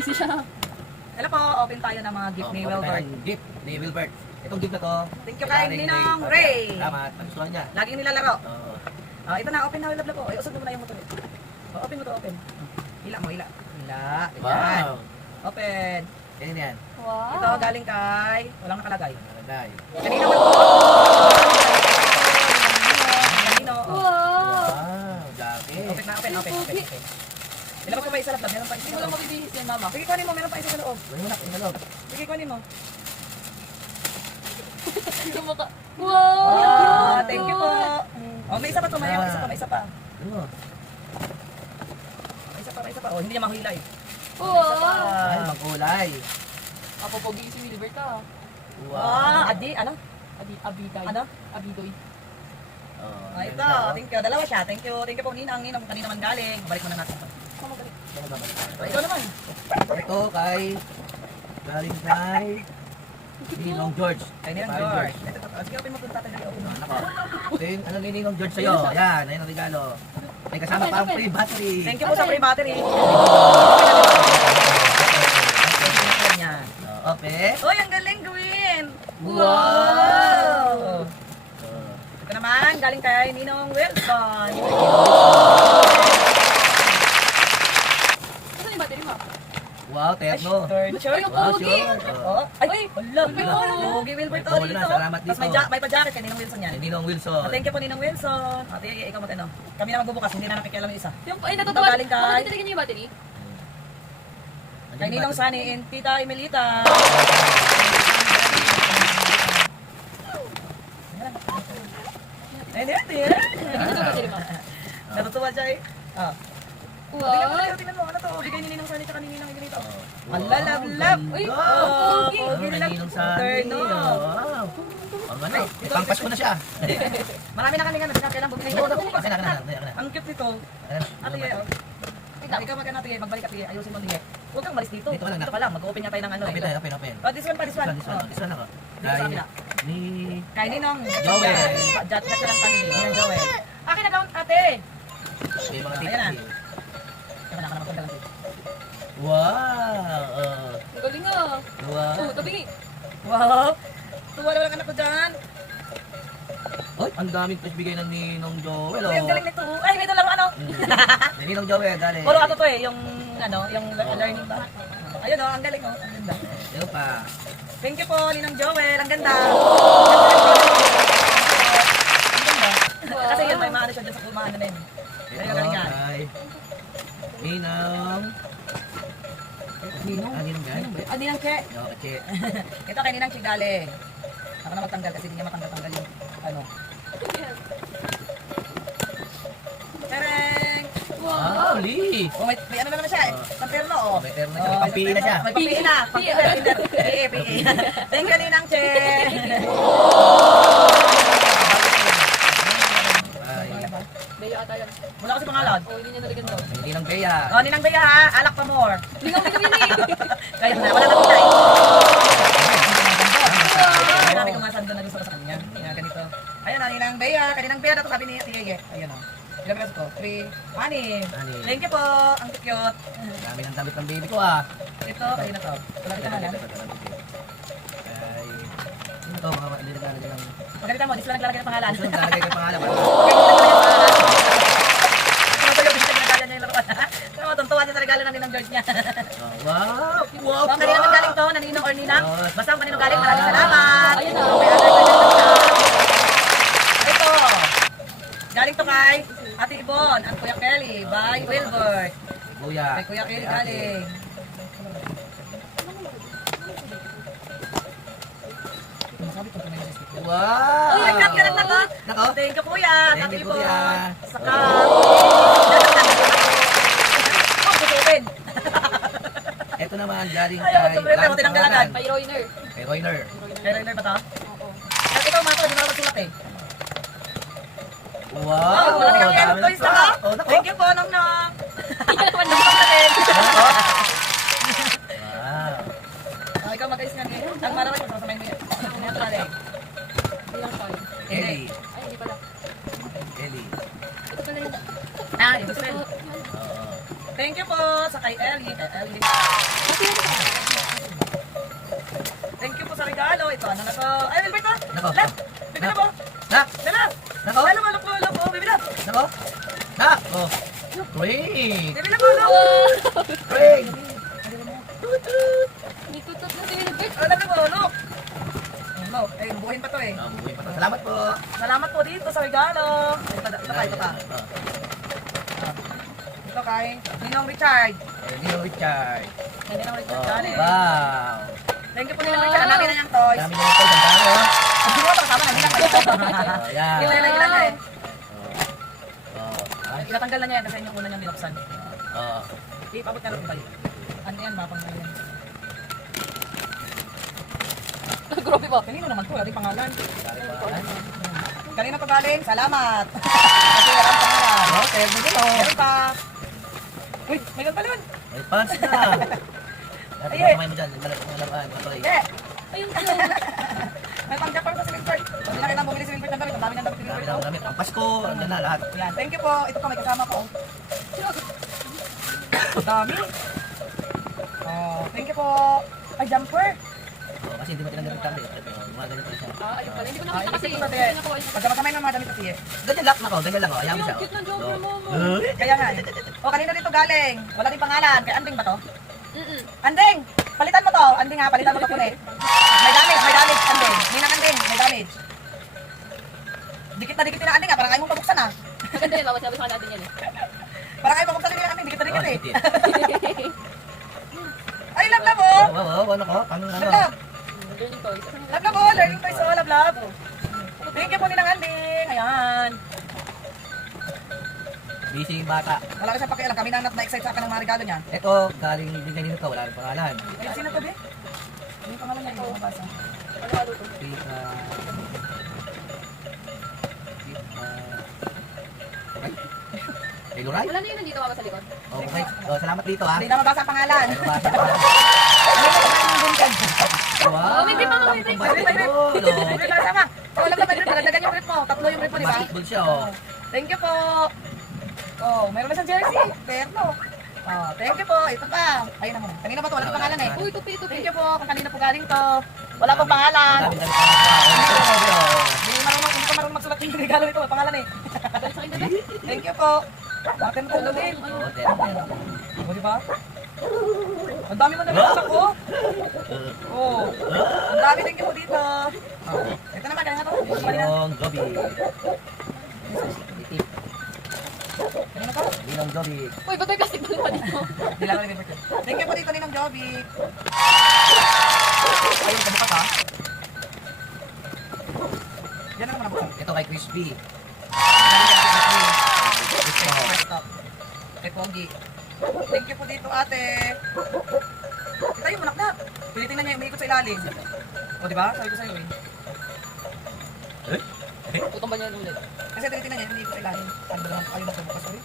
Busy siya. Hello po, open tayo ng mga gift ni Wilbert. Gift ni Wilbert. Itong gift na to. Thank you kay Ninong Ray. Salamat. Nagustuhan niya. Laging nilalaro. Oo. Ito na, open na Wilbert po. Ay, usod mo na yung motor. Open mo to, open. Ila mo, ila. Ila. Ayan. Wow. Open. Yan yan. Wow. Ito galing kay, walang nakalagay. Nakalagay. Kanina man po. Kanino. Wow. Wow. Jacket. Open na, open. Ilabas mo pa isa laptop, meron pa isa Hindi sa mo lang loob. mabibihis yan, mama. Sige, kunin mo, meron pa isa sa loob. Wala na. Inalog. Sige, kunin mo. Hindi mo ka... Wow! Thank you po. Oh, may isa pa to, may isa pa. Ano? May isa pa. Oh, hindi niya mahulay. Wow! Ay, magkulay. Apopogi si Wilbert ah. Adi, ano? Abiday. Ano? Abidoy. Oh, Ito, thank you. Dalawa siya. Thank you po, Ninang. Ninang, kanina man galing. Balik mo na natin. Ikaw naman. Ito kay galing kay Ninong George. Kay Ninang George. Sige, open mo kung tatay. Open mo. Ako. Ito yung ano ni Ninong George sa'yo. Ayan, ayun ang regalo. May kasama Open, pang open. free battery. Thank you po sa free battery. Yan. Open. Uy, ang galing gawin! Wow! Ito naman, galing kay Ninong Wilson. Saan yung battery mo? Wow, terno. Sure? Ay, ang Wow, pogi! sure. Oh, ay, love you. Wow. Pogi Wilbert Ikaw dito. na, salamat Tapos dito. may pa-jacket kay Ninong Wilson yan. Ninong Wilson. Thank you po Ninong Wilson. Ate, ikaw mo tino. Kami na magbubukas, hindi na nakikialam yung isa. Yung, ay, natatawa. Galing kay- Bakit talaga niya yung battery? Kay Ninong Sunny and Tita Emelita. Ay, hindi. Ito yung battery mo. Natutuwa siya eh. Ah. Wow! Tingnan mo, ano to? Bigay ni Ninong Sunny tsaka ni Ninong Emelita. Wow, Ala, love. Uy, ganda. pogi. Oh, Pogi may love. Ninong Sunny. Terno. Wow. Ang ano, may pangpas ko na siya. Marami na kami nga, kailangan bumili. Oo, naku, kasi na. Ang cute nito. Ate, ikaw magkano ate, magbalik ate, ayusin mo ate. Huwag kang malis dito. Dito ka lang, Dito ka lang, mag-open nga tayo ng ano. Open tayo, open. Oh, this one pa, this one. This one ako. Dito sa kabila. Ni... Kay Ninong. Joel. Jat na silang family. Ninong Joel. Akin na gawin ate. May mga Ayan na. tita. Teka na, magpunta lang dito. Wow. Ang galing ah. Wow. Oh, tabi. Wow. Tuwa lang anak ko dyan. Oy, ang daming fish bigay ng Ninong Joel. Uy, ang galing nito. Ay, may laro ano. Ni Ninong Joel, galing. Puro ano to eh, yung ano, yung learning ba? Ayun oh, ang galing oh. Ang ganda. Ito pa. Thank you po, Ninong Joel. Ang ganda. Ang ganda. Kasi yun, may maano siya dyan sa kumaano na yun. Ayun, galing yan. Kay Ninong. Ninong? Ah, Ninong guys. Ah, Ninang Che. Yo, Che. Ito kay Ninang Che galing. Ako na magtanggal kasi hindi niya matanggal-tanggal yung ano. Tereng! Wow, Lee. Oh, may ano na naman siya eh. Santerno oh. May terno na siya. May pang-PE na siya. May pang-PE na. PE. Thank you, Ninang Che. Ay, Bea ata yan. Wala kasi pangalan. Oh, hindi niya nalagyan daw. Ninong Bea. Oh, Ninang Bea ha. Alak pa more. Hindi nga pinag yun eh. Kaya na, wala na siya eh. Marami kong masando na gusto ko sa kanya. Kaya ganito. Ayan na, Ninang Bea. Kaninang Bea na to sabi ni Ate Yeye. Ayan o. Ilang beses ko? 3, 6. Anim. Thank you po. Ang cute. Dami ng damit ng baby ko ah. Ito, kayo na to. Wala kita man. Ay, ano to, mga hindi naglalagay ng... Magkakita mo, di sila naglalagay ng pangalan. Gusto naglalagay ng pangalan. Tuntuwa siya sa regalo ng Ninang George niya. Wow! Wow! So, kanina man galing to, na Ninong or Ninang. Basta kung kanino galing, maraming salamat. Ayun na. Okay, ito. Galing to kay Ate Ibon, ang Kuya Kelly, by Wilbert. Kuya. Kay Kuya Kelly galing. Wow! Ay, cut na to. Nako. Thank you, Kuya. Thank Ate you, Ibon. Kuya. Saka, oh, tutupin. Ito naman, galing Ayaw, kay... tuloy tayo, tinanggal agad. Kay Royner. Kay Royner. Kay Rainer ba to? Oo. At ikaw, Mato, di mo na magsulat eh. Wow! Oh, marami kang yellow Dami toys na pa. ka. Oh, nako. Thank you po, Nong Nong. Hindi naman na. Wow. Ikaw mag-ayos nga ngayon. Ang maramay ko, sasamay mo yan. Ano galing? Hindi lang tayo. Ellie. Ay, hindi pala. Ellie. Ito pala yun. Ah, yung friend. Oo. Thank you po sa kay Ellie. Thank you po sa regalo. Ito, ano na to? Ay, Wilbert na! Nako. Lap! Bibi na po! Na! Dala! Nako. Ay, lumalo po! Bibi na! Nako. Na! Oh. Great! Bibi na po! Lap! Great! May tutot na si Wilbert. Alam na po, look! Look, ay, bubuhin pa to eh. Buhay pa to. Salamat po. Salamat po dito sa regalo. Ito kay, ito pa. Ito kay Ninong Richard. Ninong Richard. Kay Ninong Richard. Oh, Galing. wow. Thank you po Ninong Richard. Ang dami na niyang toys. Dami naman po. Ganda mo. Ang siguro kasama na bilang kayo. Oh, yan. Ilan niya eh. Oh. Ilatanggal na niya yan kasi yung una niyang binuksan. Oh. Ipabot na lang balik. Ano yan, mapang na yan. Grabe ba? Kanino naman to, ating pangalan. Sorry po. Kanino to galing? Salamat. Kasi walang pangalan. Okay, buto. Meron pa. Uy, may gan pala yun. May pants na. Dati Ay, eh. kamay mo dyan. Malaking laruan. Atoy. Hindi. Ayun ka. May pang-Japan pa si Wilbert. Pag hindi na kita bumili si Wilbert ng damit, ang dami ng damit si Dami Wilbert. ng oh. damit. Ang Pasko. Andyan na lahat. Yan, thank you po. Ito pa, may kasama ko. Ang dami. Oh, thank you po. Ay, jumper. Oh, kasi hindi mo tinagamit kami. Mga ganito siya. Ayun pala. Hindi ko nakita kasi. Ito pa, Hindi na ko. Pagkamasamayin ng mga damit kasi eh. Ganyan lang ako. Ganyan lang. Ayaw mo siya. Cute na jumper mo. Kaya nga eh. O, kanino dito galing? Wala din pangalan. Kay Anding ba to? Mm-mm. Anding! Palitan mo to. Anding ha, palitan mo to kulit. May damage, Anding. Ninang Anding, may damage. Dikit na dikit na Anding ha, parang ayaw mong pabuksan ha. Maganda yun. Bawas sabi sa natin yan eh. Parang ayaw pabuksan din Anding, dikit na dikit eh. Oh, Ay, love mo! wow, ano ko? Pang ano? Love! Learning toys. Love mo! Learning toys oh, love. Thank you po Ninang Anding. Ayan. Busy bata. Wala ka siyang pakialam, kami na-excite sa akin ng mga regalo niya. Ito, galing din kanino to. Wala rin pangalan. Ay, sino to be? Ano yung pangalan niya? Hindi ko mabasa. Ano to? Pika. Okay. Kay Luray? Wala na yun nandito ako sa likod. Oh, okay. Oh, salamat dito ha. Hindi na mabasa ang pangalan. Ay, mabasa pa. Ano yung pangalan ng buntag? Wow. Oh, may grip ako, may grip. Basketball, oh. May kasama. Oh, alam naman, palagdagan yung grip mo. Tatlo yung grip mo, di ba? Basketball siya, oh. Thank you po. Oh, meron na siyang jersey. Perno. Oh, thank you po. Ito pa. Ayun naman. Kanina ba to? Wala pang pangalan eh. Uy, tupi, tupi. Thank you po. Kung kanina po galing to. Wala pang pangalan. Dami-dami pa. Oh. Hindi ko marunong magsulat yung regalo nito. May pangalan eh. Dali sa akin diba? Thank you po. Akin po din. Oh, ten. O, di ba? Ang dami mo na nabasa ko. Oh. Ang dami. Thank you po dito. Oh. Ito naman. Kanina to. Kanina. Ninong Joby. Kanina to. Ninong Joby. Uy, ba't may plastic bag pa dito? Hindi lang rin birthday. Thank you po dito Ninong Joby. Ayun, kabukas ha. Yan na naman ang bukas. Ito kay Crispy. Kay Pogi. Thank you po dito ate. Kita yung manak na. Pilitin na niya umiikot sa ilalim. O diba? Sabi ko sa'yo eh. Tutong ba niya ulit? Kasi tinitin na niya umiikot sa ilalim. Ano naman kayo magbukas sorry?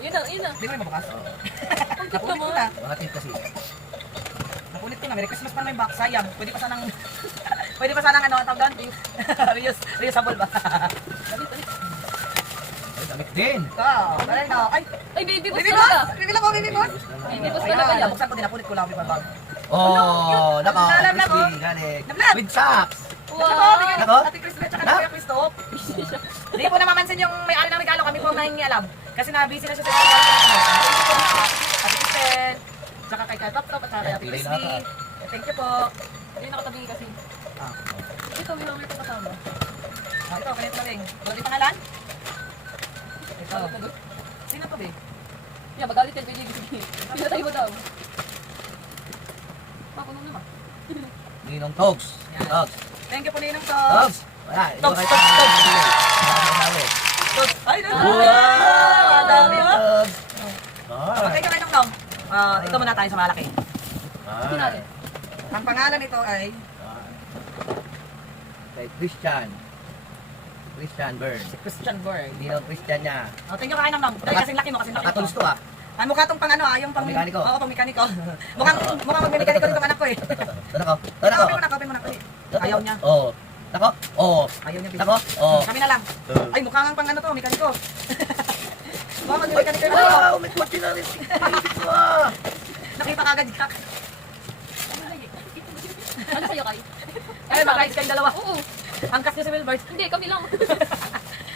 Yun na, yun na. Hindi mo yung mabukas? Oh, Ang cute Napunit ko naman. na. mga tip kasi. Napunit ko na. Merry Christmas pa naman yung box. Sayang. Pwede pa sanang... Pwede pa sanang ano ang tawag doon? Reusable ba? Dali, dali. Ay, damit din. Ikaw. Dali na. Ay! Ay, baby boss Baby talaga. boss! Baby lang po, baby boss! Baby boss Ayan, talaga yan. buksan ko din. Napunit ko lang. Baby bag. Oh, nako. Lalam na, Crispy, galing. Lalam. With socks. Wow. Nako. Ate Chris at saka Kuya Christoph. Hindi po namamansin yung may-ari ng regalo. Kami po ang nangingialam. Kasi na-busy na siya sa regalo. Ate Kristen, tsaka kay Katop-Top at saka kay Ate Pili na Crispy. ako. Thank you po. Hindi nakatabi kasi. Ah, Ito, may hammer pa kasama. ito, ganito na rin. Wala din pangalan? Ito. Sino to, babe? Yeah, magalit yan, baby. Pinatay mo daw. Pakuno naman. Ninong Togs. Yan. Togs. Thank you po, Ninong to. Togs. Wala. ito Togs, kay Togs, Togs. Ay, ang dami oh. Togs. Okay, kaya nung long. Ito muna tayo sa malaki. Pinali. Ang pangalan nito ay Kay Christian. Christian Burn. Christian Borg. Ninong Christian niya. Tingnan ko kayo nung long. Dahil kasing laki mo, kasing laki Nakatulos mo. to ah. Ang mukha tong pang ano yung pang... Pang-mekaniko. Oo, pang mekaniko. mukhang mag-mekaniko dito anak ko eh. Nako. Copy mo na. Ayaw niya. Oh. Nako. Oh. Ayaw niya. Nako. Oh. Kami na lang. Ay, mukhang pang ano to, mekaniko. Baka mag-mechanic kayo. Wow, may kotse na rin. Wow. Nakita ka agad, Jack. Ano sa'yo, Kai? Ay, baka kayong dalawa. Oo. Angkas niyo si Wilbert. Hindi, kami lang.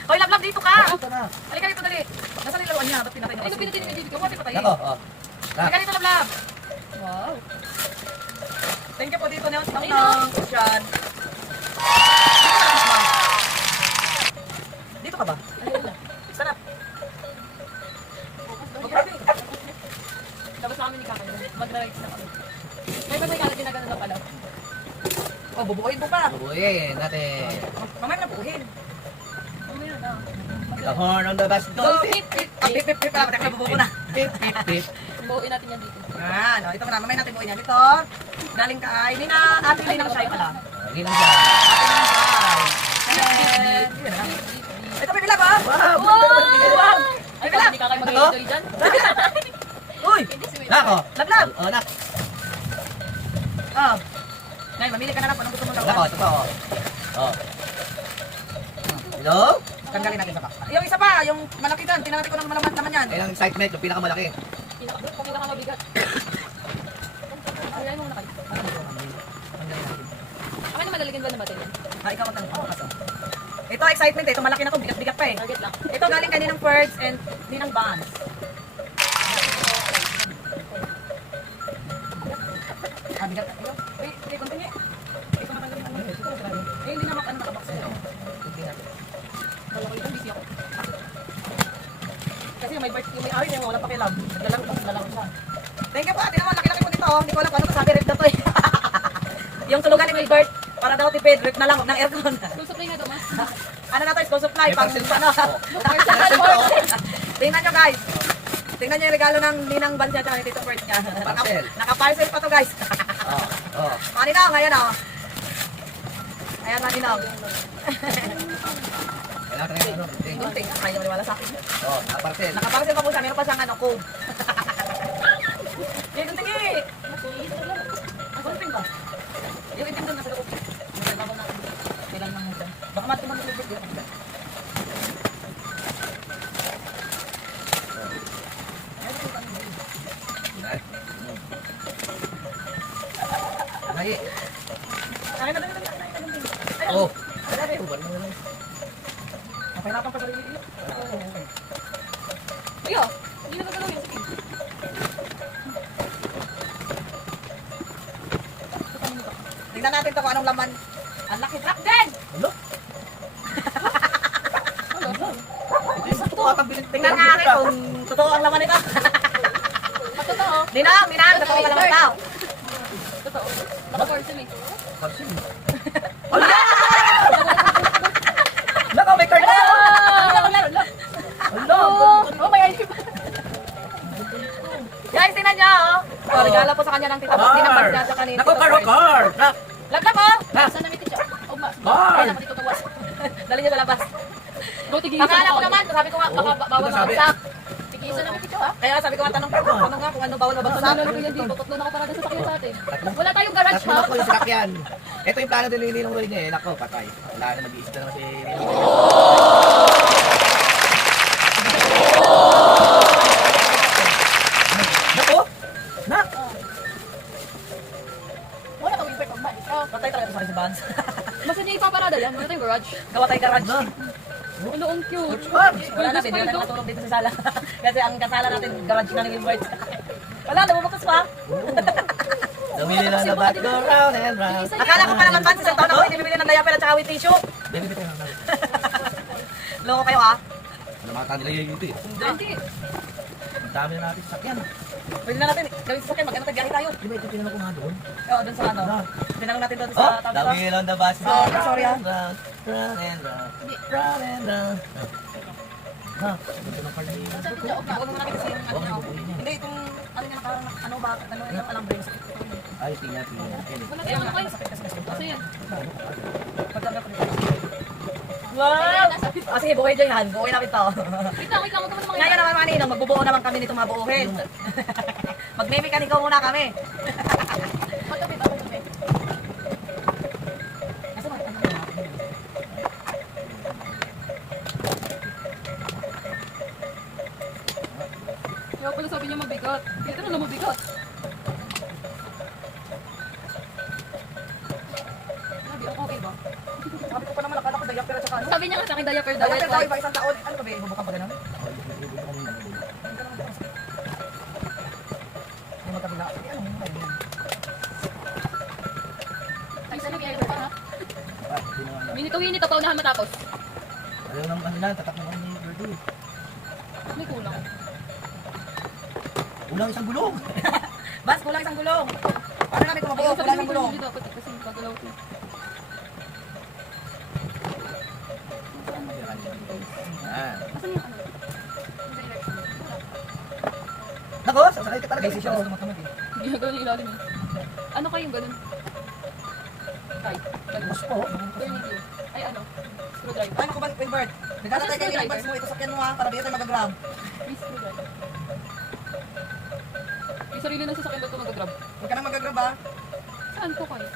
Hoy, Lablab, dito ka! Ito na. Halika dito, dali. Nasaan yung laruan niya? Ba't pinatay niyo Ay, kasi? napinatay ni Baby ko. Buti patay. Nako, oh. Halika dito, Lablab. Wow. Thank you po dito, Nels. Nang Ayun, nang. Kusyan. Dito ka ba? Sarap. Tapos namin ni Kakay. Magra-rides na kami. May kalat ginagano na pala. Oh, bubuuin mo pa. Bubuhin natin. Mamaya na buuhin. Mamaya na. The horn on the bus Go, goes. pip, pip, Ah, pip, pip, pip. Pala, patek na bubuo na. Pip, pip, pip. Buuin natin yan dito. Yan, oh, ito na. Mamaya natin buuin yan. Ito, galing ka ay Nina, ate Ninang Shai pala. Hindi lang siya. Ate Ninang Shai. And, yun na. Ito, pipila ba? Wow! Wow! Ay, baka hindi Kakay mag-enjoy dyan. Uy! Hindi si Will. Nako. Lablab! Oh, nak. Oh. Nay, mamili ka na lang kung anong gusto mong Nako, laruan. ito pa, oh. Oh. Hello? Tanggalin natin isa pa. Yung isa pa, yung malaki dyan. Tinanati ko ng malaman naman yan. Ayun ang excitement, yung pinakamalaki. Pinakamabigat. Ayaw mo na kayo. Kami na madaligan ba na natin yan? Ah, ikaw ang tanong. Ako kaso. Ito, excitement eh. Ito malaki na to. Bigat-bigat pa eh. Target lang. Ito galing kaninang Ferds and ninang Vans. Ah, bigat. Ito. Wait, continue. Ito matanggalin ang mga. Eh, hindi naman ano nakabox ito. Wala ko ito, busy ako. Kasi yung may bird, yung may ari niya, wala pakialam. Naglalaro siya. Thank you po, ate naman. Laki-laki po dito. Hindi ko alam kung ano masabi. Rip na to eh. Yung tulugan ni Wilbert, para daw tipid, rip na lang, huwag ng aircon. School supply nga daw, mas. Ano na to, school supply, May pang parcel pa. ano. Parcel pa. Tingnan nyo guys. Tingnan nyo yung regalo ng ninang Vans niya at ni Tito Bert niya. Parcel. Naka-parcel pa to guys. Oh, oh. Maninong, ayan o. Ayan Maninong. Kailangan tayo ano. ting. Gunting, ay naman wala sa akin. Oh, nakaparcel. Naka-parcel pa po siya, meron pa siyang ano, code. Eh, gunting eh. Ang gunting ba? Yung itim doon nasa loob. Kailan lang mo dyan. Baka matuman mo sa loob. Ay, Ay, na, gunting. Ayun. oh. Dali. Uban mo na lang. Napahirapan pa sa rin. Ayo, hindi na magalaw yun. Sige. Tingnan natin to kung anong laman. Ang laki truck din! Ano? Ito yung totoo atang bilit. Tingnan nga akin kung totoo ang laman nito. Totoo. Ninang, totoo ang laman nito. Totoo. Naka-parcel eh. Parcel. Ala! Nako, may card na! Ala! Oh, may ID pa. Guys, tingnan niyo, oh. Oh, regalo po sa kanya ng tita Bob. Ninang Vans niya sa kanina. Nako, car! Nak! Laglag mo! Saan namin ito siya? Oh, ma. Car! Kaya naman dito tawas. Dali niyo sa labas. Go, tigisa. Akala ko naman, sabi ko nga, baka bawal Ano sabi? mabagsak. Tigisa namin ito ha. Kaya sabi ko nga, tanong nga kung ano bawal mabagsak. Tatlo na yan dito. Tatlo na kaparada sa sakyan sa atin. Wala tayong garage Tatlo ha. na po yung sakyan. Ito yung plano din ni Ninong Roy niya eh. Nako, patay. Wala na mag-iisip na naman si Ninong. Nako! Nak! Wala kang impact on bike. Oh, Patay talaga sa akin si Vans. basta niya ipaparada yan. Wala tayong garage. Gawa tayo garage. Na! Ano, ang cute. Car! Wala na, hindi na nakatulog dito sa sala. Kasi ang kasala natin, garage na ng Wilbert. Wala, nabubukas pa. Namili na na ba't go round and round. Akala ko pa naman Vans, isang taon ako, hindi bibili ng diaper at saka with tissue. Baby, bitin lang. Loko kayo ah. Ano mga kanila yung YouTube eh. Hindi. Ang dami na natin sakyan. Pwede na natin, gawin sa sakyan, mag-ano tayo, biyahe tayo. Di ba ito tinanong ko nga doon? Oo, dun sa ano. Pinanong natin doon Oh, sa tawag the dito. wheel on the bus. Sorry, ah. Round and round. Round and round. Ha? Ito ng pala niya. Ibuon mo natin kasi yung ano. Hindi, itong ano niya nakarang, ano ba, ano yung alam brain sakit. Ay, tingnan. Wala Ayun, tayong kayo. masakit kasi. Kasi yan. Pagkabla ko dito. Wow! Ah, sige, buhay dyan yan. Buhay namin to. Wait lang, wait lang. Huwag ka naman Ngayon naman maninong, magbubuo naman kami nito mabuuhin. Magme-mekaniko muna kami. Patabi, patabi. Asa ba? Sabi ako, okay ba? Sabi ko pa naman, akala ko diaper at saka ano. Sabi niya nga sa akin, diaper daw. Diaper daw, iba isang taon. Ano ba ba, ibubukang pa ganun? May magkabila. Ano yun? Ay, sana may pa ha? Ah, hindi naman. Minito-hinit ako unahan matapos. Ayaw naman kanila, tatak naman ni Birdie. May kulang. Ulang isang gulong. Bas, kulang isang gulong. Paano namin kumabuo? Kulang isang gulong. Hindi dapat kasi pagalaw ko. Yan. Asan yung ano? Yung direction? Nako, sasakay ka talaga. Busy siya, gusto matamad eh. Ginagawa niya ilalim eh. Ano kayong ganun? Type. Bus po. Tornilyo. Ay ano? Screwdriver. Ano ko ba, Wilbert? Nagtatay kayo ng bags mo, ito sakyan mo ha, para di tayo mag-grab. Please, screwdriver. May sarili ng sasakyan daw ito mag-grab. Huwag ka nang mag-grab ha. Saan ko kayo?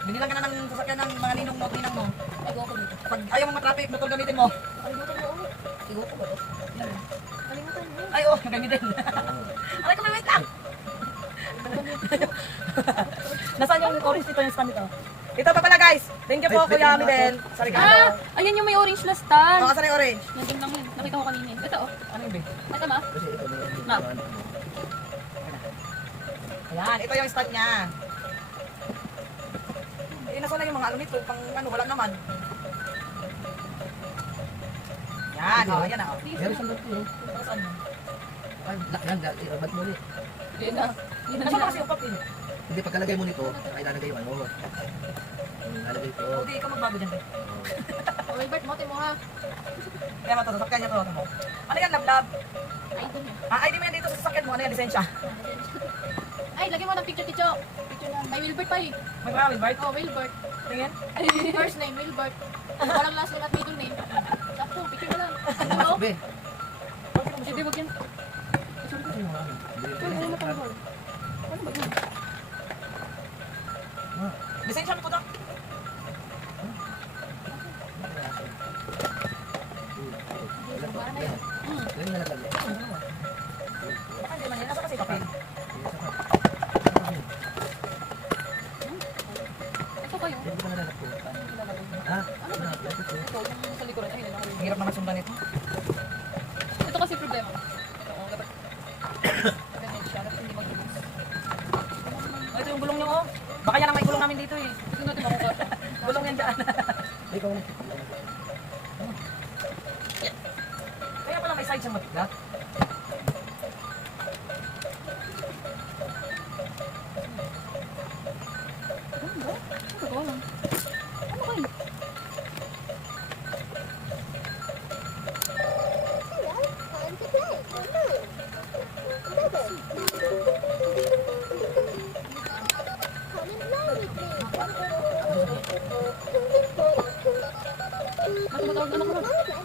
Binilang ka na ng sasakyan ng mga ninong mo, ninang mo. Ay, go ako dito. Pag ayaw mo matraffic, motor gamitin mo. Kalimutan mo ako. Sigo ko ba ito? Yan. Kalimutan mo. Ay, oh, gamitin. Aray ko, may wait lang. Nasaan yung orange dito yung stand nito? Ito pa pala guys. Thank you po, Kuya Midel. Sa Ah! regalo. Ayan yung may orange na stand. Oh, asan yung orange? Nandun lang yun. Nakita ko kanina. Ito oh. Ano yun, be? Ito ma. Kasi ito may Ma'am. Ayan, ito yung stand niya. Eh, nasa na yung mga ano nito? Pang ano, wala naman. Yan, oh, yan oh. Meron siyang ganito. Saan yun? Ay, yan, ba't mo ulit? Hindi na. Hindi na Nasaan nila. kasi yung pag eh? Hindi, pagkalagay mo nito, ay lalagay yung ano. Lalagay ko. Okay, ikaw magbago dyan, be. Oh, Wilbert, mote mo ha. Kaya mo to, sasakyan niya to. Ito mo. Ano yan, lab-lab? Ay, dun yun. Ah, ID mo yan dito sa sasakyan mo. Ano yan, lisensya? Ay, lagyan mo ng picture, Ticho. Picture na. May Wilbert pa eh. May mga Wilbert? Oh, Wilbert. Tingin? First name, Wilbert. Walang last name at middle name. Sakto, picture mo lang. Ano? Be, Hindi, wag yan. ano yung mga akin? Ano mo tanggol? Ano ba yun? Lisensya mo po to? Ganyan na naglagay. Baka hindi man yan. Nasa kasi papel. Ito kayo. Hindi ko na nalagputan. Ha? Ano ba dito? Ito, yung sa likuran. Ay, hindi Ang hirap naman sundan ito. Ito kasi problema. Ito, oh, dapat. Ganyan siya, dapat hindi mag-ibig. Oh, ito yung gulong nyo, oh. Baka yan ang may gulong namin dito eh. Gusto natin makuha siya. Gulong yan dyan. Ikaw na. Kaya pala may side siyang matigat. Ano ba? Ano ba? Ano kayo? Matumatawag na ako na.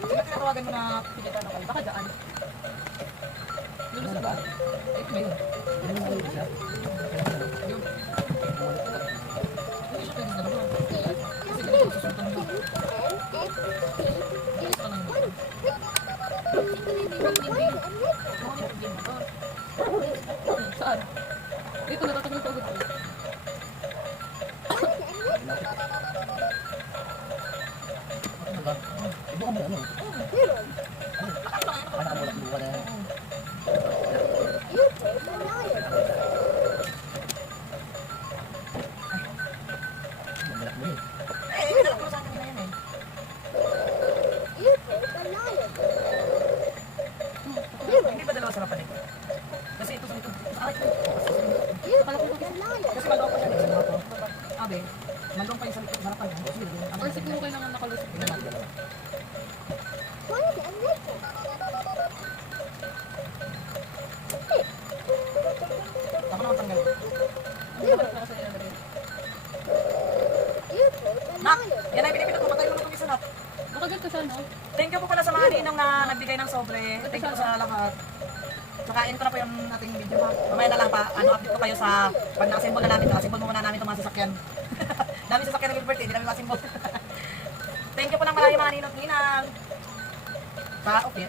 Sino tinatawagan mo na Sige, ano kayo? Baka daan. Ano na ba? ito ba yun? Ano na ba siya? Yun. Hindi siya pwede na ba? Kasi ganito susundan mo. Ito lang yun. Saan? Dito natatagal ko agad. Ano ba? Ibo ka mo ano? Anak mo lang buka na yan. Magalak mo yun. Eh, pinalak mo sa akin na yan eh. Hindi ba dalawa sarapan ito? Kasi ito sa ito. Ay, kasi malawak pa siya dito sa mga to. Abe, malawak pa yung sa likod sarapan. Or siguro kailangan nakalusot. Tingnan natin dalawa. Ako naman tanggal. Nak, yan ay pinipinot ko. Patay mo na itong isa, Nak. Nakagal ko siya, no? Thank you po pala sa mga ninong na nagbigay ng sobre. Thank you po sa lahat. Nakain ko na po yung ating video ha. Mamaya na lang pa, update ko kayo sa pag nakasimbol na namin ito. Asimbol muna namin itong mga sasakyan. Dami sasakyan ng Wilbert, hindi namin masimbol. Thank you po ng marami mga ninong ninang. Pa, okay.